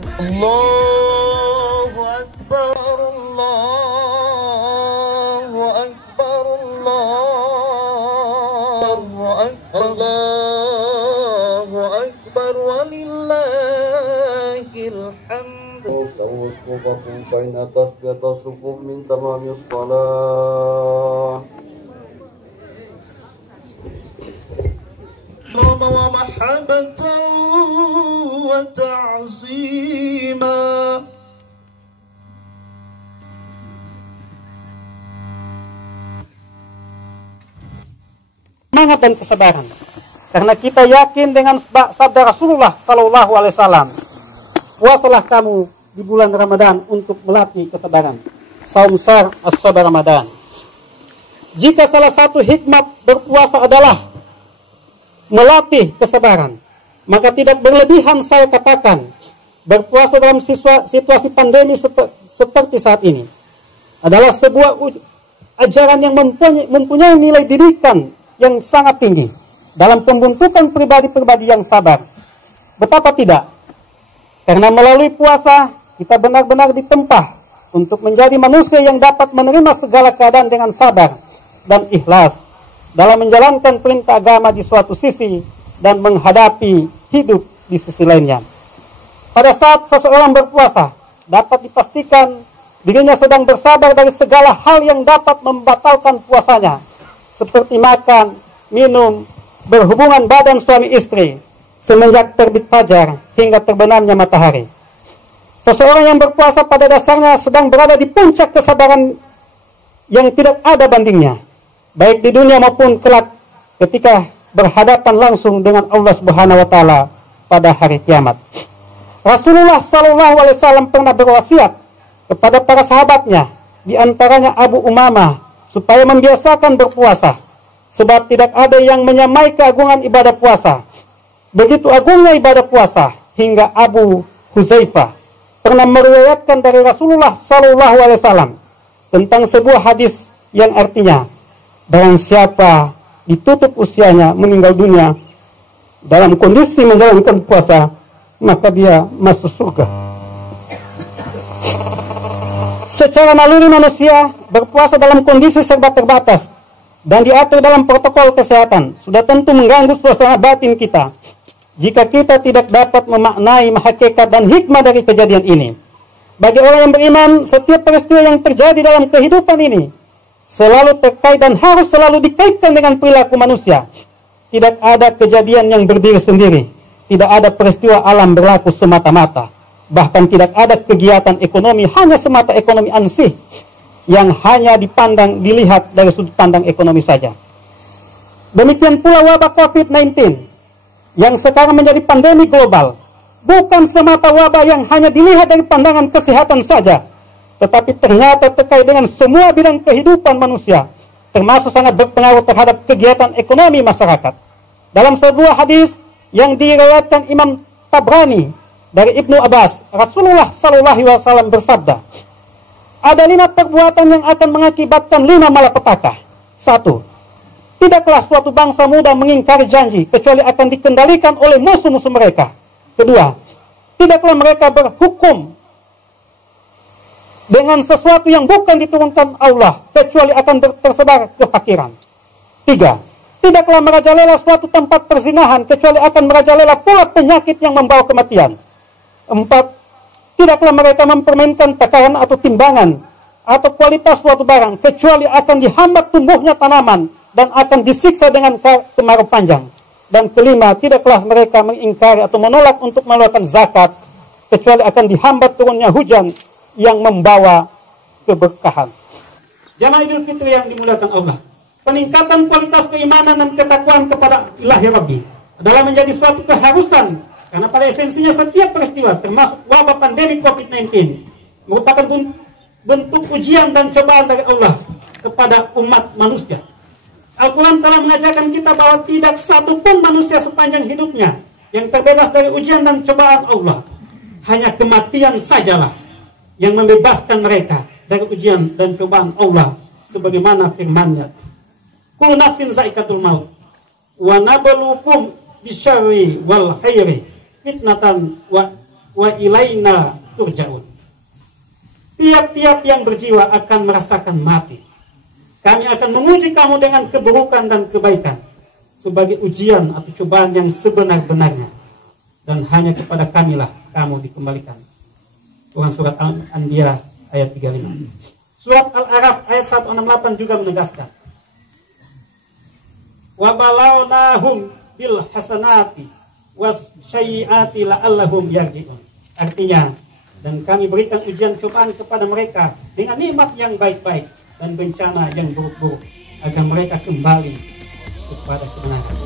Allahu Akbar, Allahu Akbar, Allahu Akbar, Allahu Akbar, walillahil hamd. Wasqufakum faina tasbiyatasukum min tamamis salah. ومحبة وتعظيما. Semangat dan kesabaran, karena kita yakin dengan sabda Rasulullah Sallallahu Alaihi Wasallam, puasalah kamu di bulan Ramadan untuk melatih kesabaran. Saum sar as-sabar Ramadan. Jika salah satu hikmat berpuasa adalah melatih kesabaran, maka tidak berlebihan saya katakan berpuasa dalam situasi pandemi seperti saat ini adalah sebuah ajaran yang mempunyai nilai didikan yang sangat tinggi dalam pembentukan pribadi-pribadi yang sabar. Betapa tidak? Karena melalui puasa kita benar-benar ditempa untuk menjadi manusia yang dapat menerima segala keadaan dengan sabar dan ikhlas dalam menjalankan perintah agama di suatu sisi dan menghadapi hidup di sisi lainnya. Pada saat seseorang berpuasa, dapat dipastikan dirinya sedang bersabar dari segala hal yang dapat membatalkan puasanya, seperti makan, minum, berhubungan badan suami istri, semenjak terbit fajar hingga terbenamnya matahari. Seseorang yang berpuasa pada dasarnya sedang berada di puncak kesabaran yang tidak ada bandingnya, baik di dunia maupun kelak ketika berhadapan langsung dengan Allah Subhanahu wa taala pada hari kiamat. Rasulullah Sallallahu Alaihi Wasallam pernah berwasiat kepada para sahabatnya, di antaranya Abu Umamah, supaya membiasakan berpuasa, sebab tidak ada yang menyamai keagungan ibadah puasa. Begitu agungnya ibadah puasa hingga Abu Huzaifah pernah meriwayatkan dari Rasulullah Sallallahu Alaihi Wasallam tentang sebuah hadis yang artinya, barang siapa ditutup usianya meninggal dunia dalam kondisi menjalankan puasa, maka dia masuk surga. Secara naluri manusia, berpuasa dalam kondisi serba terbatas dan diatur dalam protokol kesehatan sudah tentu mengganggu suasana batin kita jika kita tidak dapat memaknai hakikat dan hikmah dari kejadian ini. Bagi orang yang beriman, setiap peristiwa yang terjadi dalam kehidupan ini selalu terkait dan harus selalu dikaitkan dengan perilaku manusia. Tidak ada kejadian yang berdiri sendiri. Tidak ada peristiwa alam berlaku semata-mata. Bahkan tidak ada kegiatan ekonomi hanya semata ekonomi ansih yang hanya dilihat dari sudut pandang ekonomi saja. Demikian pula wabah COVID-19 yang sekarang menjadi pandemi global. Bukan semata wabah yang hanya dilihat dari pandangan kesehatan saja, tetapi ternyata terkait dengan semua bidang kehidupan manusia, termasuk sangat berpengaruh terhadap kegiatan ekonomi masyarakat. Dalam sebuah hadis yang diriwayatkan Imam Tabrani dari Ibnu Abbas, Rasulullah Sallallahu Alaihi Wasallam bersabda, ada 5 perbuatan yang akan mengakibatkan 5 malapetaka. 1. Tidaklah suatu bangsa muda mengingkari janji kecuali akan dikendalikan oleh musuh-musuh mereka. 2. Tidaklah mereka berhukum dengan sesuatu yang bukan diturunkan Allah, kecuali akan tersebar kefakiran. 3. Tidaklah merajalela suatu tempat perzinahan, kecuali akan merajalela pula penyakit yang membawa kematian. 4. Tidaklah mereka mempermainkan takaran atau timbangan atau kualitas suatu barang, kecuali akan dihambat tumbuhnya tanaman dan akan disiksa dengan kemarau panjang. Dan 5. Tidaklah mereka mengingkari atau menolak untuk mengeluarkan zakat, kecuali akan dihambat turunnya hujan yang membawa keberkahan. Jamaah Idul Fitri yang dimuliakan Allah, peningkatan kualitas keimanan dan ketakwaan kepada Ilahi Rabbi adalah menjadi suatu keharusan, karena pada esensinya setiap peristiwa termasuk wabah pandemi COVID-19 merupakan bentuk ujian dan cobaan dari Allah kepada umat manusia. Al-Quran telah mengajarkan kita bahwa tidak satu pun manusia sepanjang hidupnya yang terbebas dari ujian dan cobaan Allah. Hanya kematian sajalah yang membebaskan mereka dari ujian dan cobaan Allah, sebagaimana firman-Nya, kullu nafsin za'iqatul maut wa nabluukum bisyarri wal khairi fitnatan wa wa ilaina turja'un. Tiap-tiap yang berjiwa akan merasakan mati. Kami akan menguji kamu dengan keburukan dan kebaikan sebagai ujian atau cobaan yang sebenar-benarnya. Dan hanya kepada kamilah kamu dikembalikan. Quran surat Al-Anbiya ayat 35. Surat Al-Araf ayat 168 juga menegaskan, wa balawnahum bil hasanati was sayyiati la'allahum yarji'un. Artinya, dan kami berikan ujian cobaan kepada mereka dengan nikmat yang baik-baik dan bencana yang buruk-buruk agar mereka kembali kepada kebenaran.